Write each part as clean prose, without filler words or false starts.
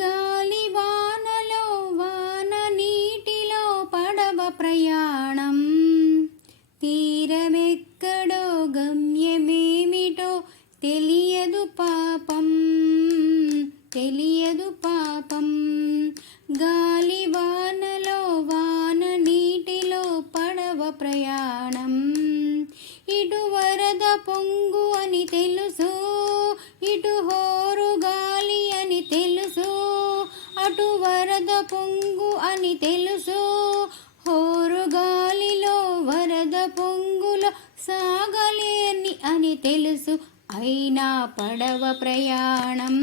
గాలి వానలో వాన నీటిలో పడవ ప్రయాణం, తీరమెక్కడో గమ్యమేమిటో తెలియదు పాపం, తెలియదు పాపం. గాలి వానలో వాన నీటిలో పడవ ప్రయాణం, ఇటు వరద పొంగు అని తెలుసు, ఇటు హోరు గాలి అని తెలుసు, అటు వరద పొంగు అని తెలుసు, హోరు గాలిలో వరద పొంగులో సాగలేని అని తెలుసు. అయినా పడవ ప్రయాణం,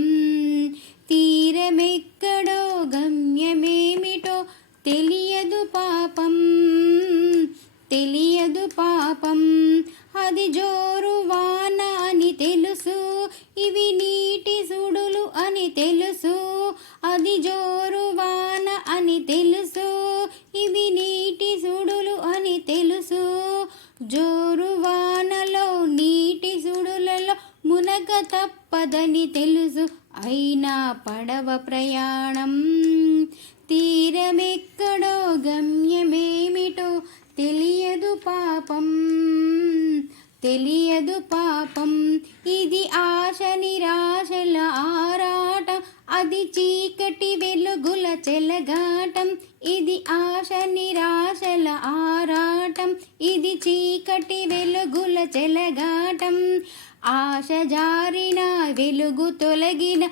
తీరమెక్కడో గమ్యమేమిటో తెలియదు పాపం, తెలియదు పాపం. అది జోరు వాన అని తెలుసు, ఇవి నీటి సుడులు అని తెలుసు. అది జోరు వాన అని తెలుసు, ఇవి నీటి సుడులు అని తెలుసు. జోరు వానలో నీటి సుడులలో మునగ తప్పదని తెలుసు. అయినా పడవ ప్రయాణం, తీరమెక్కడో గమ్యమేమిటో తెలియదు పాపం, తెలియదు పాపం. ఇది ఆశ నిరాశల ఆరాటం, అది చీకటి వెలుగుల చెలగాటం. ఇది ఆశ నిరాశల ఆరాటం, ఇది చీకటి వెలుగుల చెలగాటం. ఆశ జారిన వెలుగు తొలగిన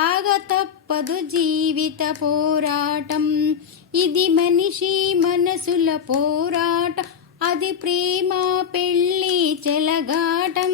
ఆగ తప్పదు జీవిత పోరాటం. ఇది మనిషి మనసుల పోరాటం, అది ప్రేమ పెళ్ళి చెలగాటం.